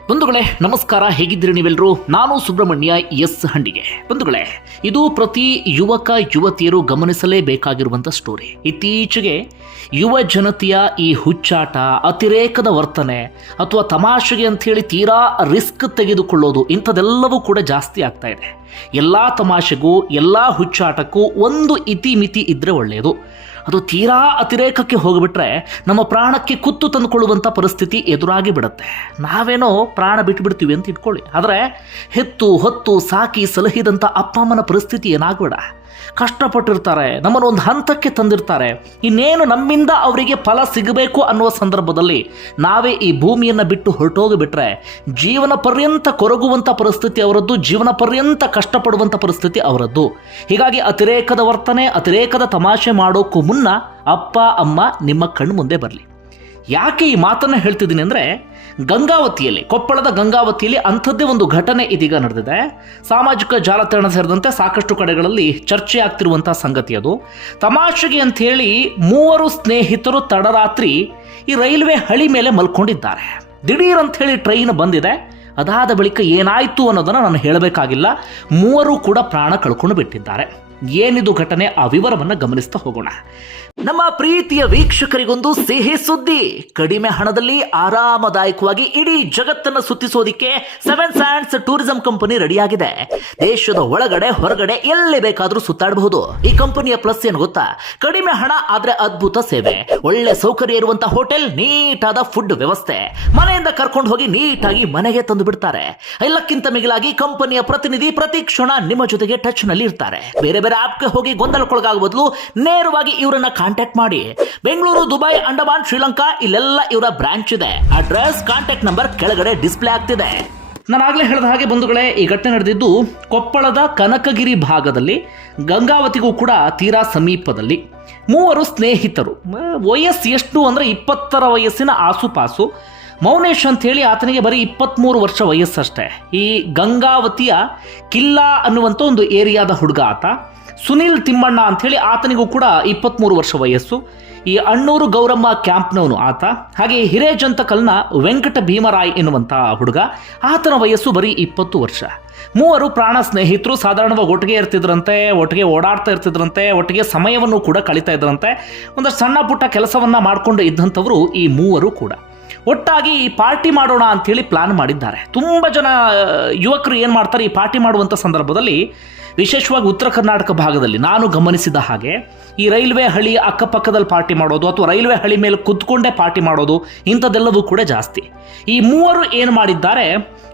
ಬಂಧುಗಳೇ ನಮಸ್ಕಾರ, ಹೇಗಿದ್ದೀರಿ ನೀವೆಲ್ಲರೂ? ನಾನು ಸುಬ್ರಹ್ಮಣ್ಯ ಎಸ್ ಹಂಡಿಗೆ. ಬಂಧುಗಳೇ, ಇದು ಪ್ರತಿ ಯುವಕ ಯುವತಿಯರು ಗಮನಿಸಲೇಬೇಕಾಗಿರುವಂಥ ಸ್ಟೋರಿ. ಇತ್ತೀಚೆಗೆ ಯುವ ಜನತೆಯ ಈ ಹುಚ್ಚಾಟ, ಅತಿರೇಕದ ವರ್ತನೆ ಅಥವಾ ತಮಾಷೆಗೆ ಅಂಥೇಳಿ ತೀರಾ ರಿಸ್ಕ್ ತೆಗೆದುಕೊಳ್ಳೋದು, ಇಂಥದ್ದೆಲ್ಲವೂ ಕೂಡ ಜಾಸ್ತಿ ಆಗ್ತಾ ಇದೆ. ಎಲ್ಲ ತಮಾಷೆಗೂ ಎಲ್ಲ ಹುಚ್ಚಾಟಕ್ಕೂ ಒಂದು ಇತಿಮಿತಿ ಇದ್ದರೆ ಒಳ್ಳೆಯದು. ಅದು ತೀರಾ ಅತಿರೇಕಕ್ಕೆ ಹೋಗಿಬಿಟ್ರೆ ನಮ್ಮ ಪ್ರಾಣಕ್ಕೆ ಕುತ್ತು ತಂದುಕೊಳ್ಳುವಂಥ ಪರಿಸ್ಥಿತಿ ಎದುರಾಗಿ ಬಿಡುತ್ತೆ. ನಾವೇನೋ ಪ್ರಾಣ ಬಿಟ್ಟುಬಿಡ್ತೀವಿ ಅಂತ ಇಟ್ಕೊಳ್ಳಿ, ಆದರೆ ಹೆತ್ತು ಹೊತ್ತು ಸಾಕಿ ಸಲಹಿದಂಥ ಅಪ್ಪ ಅಮ್ಮನ ಪರಿಸ್ಥಿತಿ ಏನಾಗಬೇಡ. ಕಷ್ಟಪಟ್ಟಿರ್ತಾರೆ, ನಮ್ಮನ್ನು ಒಂದು ಹಂತಕ್ಕೆ ತಂದಿರ್ತಾರೆ. ಇನ್ನೇನು ನಮ್ಮಿಂದ ಅವರಿಗೆ ಫಲ ಸಿಗಬೇಕು ಅನ್ನುವ ಸಂದರ್ಭದಲ್ಲಿ ನಾವೇ ಈ ಭೂಮಿಯನ್ನು ಬಿಟ್ಟು ಹೊರಟೋಗಿಬಿಟ್ರೆ ಜೀವನ ಪರ್ಯಂತ ಕೊರಗುವಂಥ ಪರಿಸ್ಥಿತಿ ಅವರದ್ದು, ಜೀವನ ಪರ್ಯಂತ ಕಷ್ಟಪಡುವಂಥ ಪರಿಸ್ಥಿತಿ ಅವರದ್ದು. ಹೀಗಾಗಿ ಅತಿರೇಕದ ವರ್ತನೆ, ಅತಿರೇಕದ ತಮಾಷೆ ಮಾಡೋಕ್ಕೂ ಮುನ್ನ ಅಪ್ಪ ಅಮ್ಮ ನಿಮ್ಮ ಕಣ್ಣು ಮುಂದೆ ಬರಲಿ. ಯಾಕೆ ಈ ಮಾತನ್ನು ಹೇಳ್ತಿದ್ದೀನಿ ಅಂದರೆ, ಗಂಗಾವತಿಯಲ್ಲಿ, ಕೊಪ್ಪಳದ ಗಂಗಾವತಿಯಲ್ಲಿ ಅಂಥದ್ದೇ ಒಂದು ಘಟನೆ ಇದೀಗ ನಡೆದಿದೆ. ಸಾಮಾಜಿಕ ಜಾಲತಾಣ ಸೇರಿದಂತೆ ಸಾಕಷ್ಟು ಕಡೆಗಳಲ್ಲಿ ಚರ್ಚೆ ಆಗ್ತಿರುವಂಥ ಸಂಗತಿ ಅದು. ತಮಾಷೆಗೆ ಅಂಥೇಳಿ 3 ಸ್ನೇಹಿತರು ತಡರಾತ್ರಿ ಈ ರೈಲ್ವೆ ಹಳಿ ಮೇಲೆ ಮಲ್ಕೊಂಡಿದ್ದಾರೆ. ದಿಢೀರ್ ಅಂಥೇಳಿ ಟ್ರೈನ್ ಬಂದಿದೆ. ಅದಾದ ಬಳಿಕ ಏನಾಯಿತು ಅನ್ನೋದನ್ನು ನಾನು ಹೇಳಬೇಕಾಗಿಲ್ಲ. 3 ಕೂಡ ಪ್ರಾಣ ಕಳ್ಕೊಂಡು ಬಿಟ್ಟಿದ್ದಾರೆ. ಏನಿದು ಘಟನೆ, ಆ ವಿವರವನ್ನು ಗಮನಿಸ್ತಾ ಹೋಗೋಣ. ನಮ್ಮ ಪ್ರೀತಿಯ ವೀಕ್ಷಕರಿಗೊಂದು ಸಿಹಿ ಸುದ್ದಿ. ಕಡಿಮೆ ಹಣದಲ್ಲಿ ಆರಾಮದಾಯಕವಾಗಿ ಇಡೀ ಜಗತ್ತನ್ನು ಸುತ್ತಿಸೋದಿಕ್ಕೆ 7 ಸ್ಯಾಂಡ್ಸ್ ಟೂರಿಸಂ ಕಂಪನಿ ರೆಡಿಯಾಗಿದೆ. ದೇಶದ ಒಳಗಡೆ ಹೊರಗಡೆ ಎಲ್ಲಿ ಬೇಕಾದರೂ ಸುತ್ತಾಡಬಹುದು. ಈ ಕಂಪನಿಯ ಪ್ಲಸ್ ಏನು ಗೊತ್ತಾ? ಕಡಿಮೆ ಹಣ ಆದ್ರೆ ಅದ್ಭುತ ಸೇವೆ, ಒಳ್ಳೆ ಸೌಕರ್ಯ ಇರುವಂತಹ ಹೋಟೆಲ್, ನೀಟಾದ ಫುಡ್ ವ್ಯವಸ್ಥೆ, ಮನೆಯಿಂದ ಕರ್ಕೊಂಡು ಹೋಗಿ ನೀಟಾಗಿ ಮನೆಗೆ ತಂದು ಬಿಡ್ತಾರೆ. ಎಲ್ಲಕ್ಕಿಂತ ಮಿಗಿಲಾಗಿ ಕಂಪನಿಯ ಪ್ರತಿನಿಧಿ ಪ್ರತಿ ಕ್ಷಣ ನಿಮ್ಮ ಜೊತೆಗೆ ಟಚ್ ನಲ್ಲಿ ಇರ್ತಾರೆ. ಬೇರೆ ಬೇರೆ ಆಪ್ಗೆ ಹೋಗಿ ಗೊಂದಲಕ್ಕೊಳಗಾಗುವ ಬದಲು ನೇರವಾಗಿ ಇವರನ್ನ ಕಾಂಟ್ಯಾಕ್ಟ್ ಮಾಡಿ. ಬೆಂಗಳೂರು, ದುಬೈ, ಅಂಡಮಾನ್, ಶ್ರೀಲಂಕಾ ಇಲ್ಲೆಲ್ಲ ಇವರ ಬ್ರಾಂಚ್ ಇದೆ. ಅಡ್ರೆಸ್, ಕಾಂಟ್ಯಾಕ್ಟ್ ನಂಬರ್ ಕೆಳಗಡೆ ಡಿಸ್ಪ್ಲೇ ಆಗ್ತಿದೆ. ನಾನು ಆಗಲೇ ಹೇಳಿದ ಹಾಗೆ ಬಂಧುಗಳೇ, ಈ ಘಟನೆ ನಡೆದಿದ್ದು ಕೊಪ್ಪಳದ ಕನಕಗಿರಿ ಭಾಗದಲ್ಲಿ, ಗಂಗಾವತಿಗೂ ಕೂಡ ತೀರಾ ಸಮೀಪದಲ್ಲಿ. 3 ಸ್ನೇಹಿತರು, ವಯಸ್ಸು ಎಷ್ಟು ಅಂದರೆ 20ರ ವಯಸ್ಸಿನ ಆಸುಪಾಸು. ಮೌನೇಶ್ ಅಂತ ಹೇಳಿ ಆತನಿಗೆ ಬರೀ 23 ವರ್ಷ ವಯಸ್ಸಷ್ಟೇ. ಈ ಗಂಗಾವತಿಯ ಕಿಲ್ಲಾ ಅನ್ನುವಂಥ ಒಂದು ಏರಿಯಾದ ಹುಡುಗ ಆತ. ಸುನಿಲ್ ತಿಮ್ಮಣ್ಣ ಅಂಥೇಳಿ ಆತನಿಗೂ ಕೂಡ 23 ವರ್ಷ ವಯಸ್ಸು. ಈ ಅಣ್ಣೂರು ಗೌರಮ್ಮ ಕ್ಯಾಂಪ್ನವನು ಆತ. ಹಾಗೆ ಹಿರೇಜಂತಕಲ್ನ ವೆಂಕಟ ಭೀಮರಾಯ್ ಎನ್ನುವಂಥ ಹುಡುಗ, ಆತನ ವಯಸ್ಸು ಬರೀ 20 ವರ್ಷ. 3 ಪ್ರಾಣ ಸ್ನೇಹಿತರು. ಸಾಧಾರಣವಾಗಿ ಒಟ್ಟಿಗೆ ಇರ್ತಿದ್ರಂತೆ, ಒಟ್ಟಿಗೆ ಓಡಾಡ್ತಾ ಇರ್ತಿದ್ರಂತೆ, ಒಟ್ಟಿಗೆ ಸಮಯವನ್ನು ಕೂಡ ಕಳೀತಾ ಇದ್ರಂತೆ. ಒಂದಷ್ಟು ಸಣ್ಣ ಪುಟ್ಟ ಕೆಲಸವನ್ನು ಮಾಡಿಕೊಂಡು ಇದ್ದಂಥವರು ಈ 3 ಕೂಡ. ಒಟ್ಟಾಗಿ ಪಾರ್ಟಿ ಮಾಡೋಣ ಅಂಥೇಳಿ ಪ್ಲಾನ್ ಮಾಡಿದ್ದಾರೆ. ತುಂಬ ಜನ ಯುವಕರು ಏನು ಮಾಡ್ತಾರೆ, ಈ ಪಾರ್ಟಿ ಮಾಡುವಂಥ ಸಂದರ್ಭದಲ್ಲಿ, ವಿಶೇಷವಾಗಿ ಉತ್ತರ ಕರ್ನಾಟಕ ಭಾಗದಲ್ಲಿ ನಾನು ಗಮನಿಸಿದ ಹಾಗೆ, ಈ ರೈಲ್ವೆ ಹಳಿ ಅಕ್ಕಪಕ್ಕದಲ್ಲಿ ಪಾರ್ಟಿ ಮಾಡೋದು ಅಥವಾ ರೈಲ್ವೆ ಹಳಿ ಮೇಲೆ ಕುತ್ಕೊಂಡೇ ಪಾರ್ಟಿ ಮಾಡೋದು, ಇಂಥದ್ದೆಲ್ಲವೂ ಕೂಡ ಜಾಸ್ತಿ. ಈ 3 ಏನು ಮಾಡಿದ್ದಾರೆ,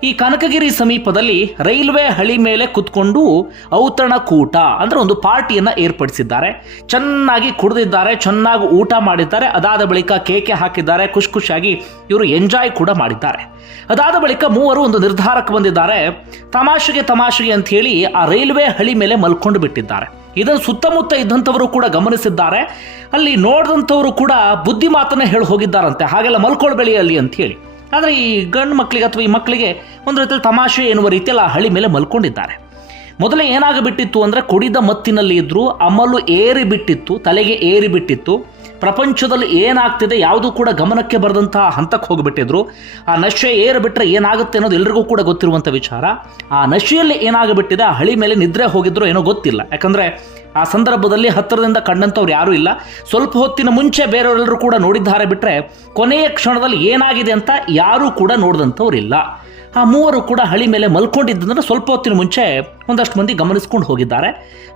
ಈ ಕನಕಗಿರಿ ಸಮೀಪದಲ್ಲಿ ರೈಲ್ವೆ ಹಳಿ ಮೇಲೆ ಕುತ್ಕೊಂಡು ಔತಣಕೂಟ ಅಂದರೆ ಒಂದು ಪಾರ್ಟಿಯನ್ನು ಏರ್ಪಡಿಸಿದ್ದಾರೆ. ಚೆನ್ನಾಗಿ ಕುಡಿದಿದ್ದಾರೆ, ಚೆನ್ನಾಗಿ ಊಟ ಮಾಡಿದ್ದಾರೆ. ಅದಾದ ಬಳಿಕ ಕೇಕೆ ಹಾಕಿದ್ದಾರೆ, ಖುಷಿ ಖುಷಿಯಾಗಿ ಇವರು ಎಂಜಾಯ್ ಕೂಡ ಮಾಡಿದ್ದಾರೆ. ಅದಾದ ಬಳಿಕ 3 ಒಂದು ನಿರ್ಧಾರಕ್ಕೆ ಬಂದಿದ್ದಾರೆ. ತಮಾಷೆಗೆ ಅಂತ ಹೇಳಿ ಆ ರೈಲ್ವೆ ಹಳಿ ಮೇಲೆ ಮಲ್ಕೊಂಡು ಬಿಟ್ಟಿದ್ದಾರೆ. ಇದನ್ನು ಸುತ್ತಮುತ್ತ ಇದ್ದಂಥವರು ಕೂಡ ಗಮನಿಸಿದ್ದಾರೆ. ಅಲ್ಲಿ ನೋಡಿದಂಥವರು ಕೂಡ ಬುದ್ಧಿ ಮಾತನ್ನ ಹೇಳಿ ಹೋಗಿದ್ದಾರಂತೆ, ಹಾಗೆಲ್ಲ ಮಲ್ಕೊಳ್ಬೇಡಿ ಅಲ್ಲಿ ಅಂತ ಹೇಳಿ. ಆದರೆ ಈ ಗಂಡು ಮಕ್ಕಳಿಗೆ ಅಥವಾ ಈ ಮಕ್ಕಳಿಗೆ ಒಂದು ರೀತಿಯಲ್ಲಿ ತಮಾಷೆ ಎನ್ನುವ ರೀತಿಯಲ್ಲಿ ಆ ಹಳಿ ಮೇಲೆ ಮಲ್ಕೊಂಡಿದ್ದಾರೆ. ಮೊದಲೇ ಏನಾಗಿಬಿಟ್ಟಿತ್ತು ಅಂದರೆ, ಕುಡಿದ ಮತ್ತಿನಲ್ಲಿ ಇದ್ದರು, ಅಮಲು ಏರಿಬಿಟ್ಟಿತ್ತು, ತಲೆಗೆ ಏರಿಬಿಟ್ಟಿತ್ತು. ಪ್ರಪಂಚದಲ್ಲಿ ಏನಾಗ್ತಿದೆ ಯಾವುದೂ ಕೂಡ ಗಮನಕ್ಕೆ ಬರೆದಂಥ ಹಂತಕ್ಕೆ ಹೋಗಿಬಿಟ್ಟಿದ್ರು. ಆ ನಶೆ ಏರಿಬಿಟ್ರೆ ಏನಾಗುತ್ತೆ ಅನ್ನೋದು ಎಲ್ರಿಗೂ ಕೂಡ ಗೊತ್ತಿರುವಂಥ ವಿಚಾರ. ಆ ನಶೆಯಲ್ಲಿ ಏನಾಗಿಬಿಟ್ಟಿದೆ, ಆ ಹಳಿ ಮೇಲೆ ನಿದ್ರೆ ಹೋಗಿದ್ರು ಏನೋ ಗೊತ್ತಿಲ್ಲ. ಯಾಕಂದರೆ ಆ ಸಂದರ್ಭದಲ್ಲಿ ಹತ್ತಿರದಿಂದ ಕಂಡಂಥವ್ರು ಯಾರೂ ಇಲ್ಲ. ಸ್ವಲ್ಪ ಹೊತ್ತಿನ ಮುಂಚೆ ಬೇರೆಯವರೆಲ್ಲರೂ ಕೂಡ ನೋಡಿದ್ದಾರೆ ಬಿಟ್ಟರೆ ಕೊನೆಯ ಕ್ಷಣದಲ್ಲಿ ಏನಾಗಿದೆ ಅಂತ ಯಾರೂ ಕೂಡ ನೋಡಿದಂಥವ್ರಿಲ್ಲ. ಆ 3 ಕೂಡ ಹಳಿ ಮೇಲೆ ಮಲ್ಕೊಂಡಿದ್ದರಿಂದ ಸ್ವಲ್ಪ ಹೊತ್ತಿನ ಮುಂಚೆ ಒಂದಷ್ಟು ಮಂದಿ ಗಮನಿಸ್ಕೊಂಡು ಹೋಗಿದ್ದಾರೆ.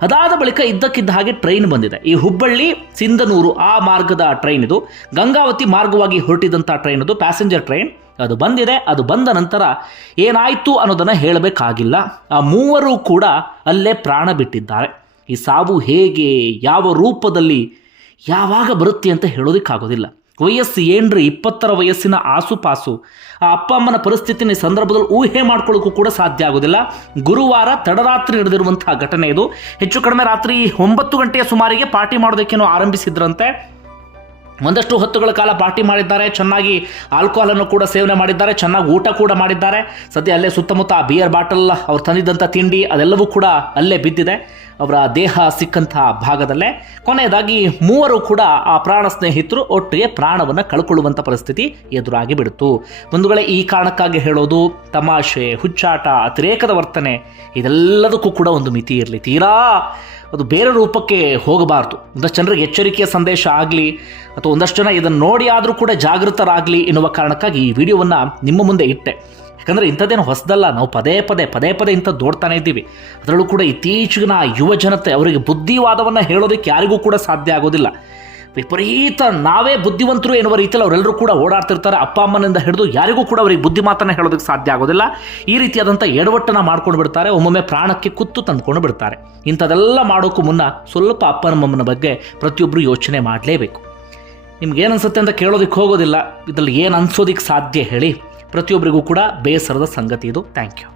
ಅದಾದ ಬಳಿಕ ಇದ್ದಕ್ಕಿದ್ದ ಹಾಗೆ ಟ್ರೈನ್ ಬಂದಿದೆ. ಈ ಹುಬ್ಬಳ್ಳಿ ಸಿಂಧನೂರು ಆ ಮಾರ್ಗದ ಟ್ರೈನ್ ಇದು. ಗಂಗಾವತಿ ಮಾರ್ಗವಾಗಿ ಹೊರಟಿದಂಥ ಟ್ರೈನ್ ಇದು, ಪ್ಯಾಸೆಂಜರ್ ಟ್ರೈನ್. ಅದು ಬಂದಿದೆ. ಅದು ಬಂದ ನಂತರ ಏನಾಯಿತು ಅನ್ನೋದನ್ನು ಹೇಳಬೇಕಾಗಿಲ್ಲ. ಆ 3 ಕೂಡ ಅಲ್ಲೇ ಪ್ರಾಣ ಬಿಟ್ಟಿದ್ದಾರೆ. ಈ ಸಾವು ಹೇಗೆ, ಯಾವ ರೂಪದಲ್ಲಿ, ಯಾವಾಗ ಬರುತ್ತೆ ಅಂತ ಹೇಳೋದಕ್ಕಾಗೋದಿಲ್ಲ. ವಯಸ್ಸು ಏನ್ರಿ, 20ರ ವಯಸ್ಸಿನ ಆಸುಪಾಸು. ಆ ಅಪ್ಪ ಅಮ್ಮನ ಪರಿಸ್ಥಿತಿನ ಈ ಸಂದರ್ಭದಲ್ಲಿ ಊಹೆ ಮಾಡ್ಕೊಳ್ಳೋಕ್ಕೂ ಕೂಡ ಸಾಧ್ಯ ಆಗೋದಿಲ್ಲ. ಗುರುವಾರ ತಡರಾತ್ರಿ ನಡೆದಿರುವಂತಹ ಘಟನೆ ಇದು. ಹೆಚ್ಚು ಕಡಿಮೆ ರಾತ್ರಿ 9 ಗಂಟೆಯ ಸುಮಾರಿಗೆ ಪಾರ್ಟಿ ಮಾಡೋದಕ್ಕೇನೋ ಆರಂಭಿಸಿದ್ರಂತೆ. ಒಂದಷ್ಟು ಹೊತ್ತುಗಳ ಕಾಲ ಪಾರ್ಟಿ ಮಾಡಿದ್ದಾರೆ, ಚೆನ್ನಾಗಿ ಆಲ್ಕೋಹಾಲನ್ನು ಕೂಡ ಸೇವನೆ ಮಾಡಿದ್ದಾರೆ, ಚೆನ್ನಾಗಿ ಊಟ ಕೂಡ ಮಾಡಿದ್ದಾರೆ. ಸದ್ಯ ಅಲ್ಲೇ ಸುತ್ತಮುತ್ತ ಆ ಬಿಯರ್ ಬಾಟಲ್ ಅವ್ರು ತಂದಿದ್ದಂಥ ತಿಂಡಿ ಅದೆಲ್ಲವೂ ಕೂಡ ಅಲ್ಲೇ ಬಿದ್ದಿದೆ ಅವರ ದೇಹ ಸಿಕ್ಕಂಥ ಭಾಗದಲ್ಲೇ. ಕೊನೆಯದಾಗಿ ಮೂವರು ಕೂಡ ಆ ಪ್ರಾಣ ಸ್ನೇಹಿತರು ಒಟ್ಟಿಗೆ ಪ್ರಾಣವನ್ನು ಕಳ್ಕೊಳ್ಳುವಂಥ ಪರಿಸ್ಥಿತಿ ಎದುರಾಗಿ ಬಿಡ್ತು. ಬಂಧುಗಳೇ, ಈ ಕಾರಣಕ್ಕಾಗಿ ಹೇಳೋದು, ತಮಾಷೆ, ಹುಚ್ಚಾಟ, ಅತಿರೇಕದ ವರ್ತನೆ ಇದೆಲ್ಲದಕ್ಕೂ ಕೂಡ ಒಂದು ಮಿತಿ ಇರಲಿ. ತೀರಾ ಅದು ಬೇರೆ ರೂಪಕ್ಕೆ ಹೋಗಬಾರ್ದು. ಒಂದಷ್ಟು ಜನರಿಗೆ ಎಚ್ಚರಿಕೆಯ ಸಂದೇಶ ಆಗಲಿ ಅಥವಾ ಒಂದಷ್ಟು ಜನ ಇದನ್ನು ನೋಡಿ ಆದರೂ ಕೂಡ ಜಾಗೃತರಾಗಲಿ ಎನ್ನುವ ಕಾರಣಕ್ಕಾಗಿ ಈ ವಿಡಿಯೋವನ್ನು ನಿಮ್ಮ ಮುಂದೆ ಇಟ್ಟೆ. ಯಾಕಂದರೆ ಇಂಥದ್ದೇನು ಹೊಸದಲ್ಲ, ನಾವು ಪದೇ ಪದೇ ಇಂಥದ್ದು ನೋಡ್ತಾನೆ ಇದ್ದೀವಿ. ಅದರಲ್ಲೂ ಕೂಡ ಇತ್ತೀಚಿನ ಯುವ ಜನತೆ ಅವರಿಗೆ ಬುದ್ಧಿವಾದವನ್ನು ಹೇಳೋದಕ್ಕೆ ಯಾರಿಗೂ ಕೂಡ ಸಾಧ್ಯ ಆಗೋದಿಲ್ಲ. ವಿಪರೀತ ನಾವೇ ಬುದ್ಧಿವಂತರು ಎನ್ನುವ ರೀತಿಯಲ್ಲಿ ಅವರೆಲ್ಲರೂ ಕೂಡ ಓಡಾಡ್ತಿರ್ತಾರೆ. ಅಪ್ಪ ಅಮ್ಮನಿಂದ ಹಿಡಿದು ಯಾರಿಗೂ ಕೂಡ ಅವರಿಗೆ ಬುದ್ಧಿ ಮಾತನ್ನು ಹೇಳೋದಕ್ಕೆ ಸಾಧ್ಯ ಆಗೋದಿಲ್ಲ. ಈ ರೀತಿಯಾದಂಥ ಎಡವಟ್ಟನ್ನು ಮಾಡ್ಕೊಂಡು ಬಿಡ್ತಾರೆ. ಒಮ್ಮೊಮ್ಮೆ ಪ್ರಾಣಕ್ಕೆ ಕುತ್ತು ತಂದುಕೊಂಡು ಬಿಡ್ತಾರೆ. ಇಂಥದೆಲ್ಲ ಮಾಡೋಕ್ಕೂ ಮುನ್ನ ಸ್ವಲ್ಪ ಅಪ್ಪನಮ್ಮನ ಬಗ್ಗೆ ಪ್ರತಿಯೊಬ್ಬರು ಯೋಚನೆ ಮಾಡಲೇಬೇಕು. ನಿಮ್ಗೇನು ಅನಿಸುತ್ತೆ ಅಂತ ಕೇಳೋದಕ್ಕೆ ಹೋಗೋದಿಲ್ಲ. ಇದರಲ್ಲಿ ಏನು ಅನಿಸೋದಕ್ಕೆ ಸಾಧ್ಯ ಹೇಳಿ? ಪ್ರತಿಯೊಬ್ಬರಿಗೂ ಕೂಡ ಬೇಸರದ ಸಂಗತಿ ಇದು. Thank you.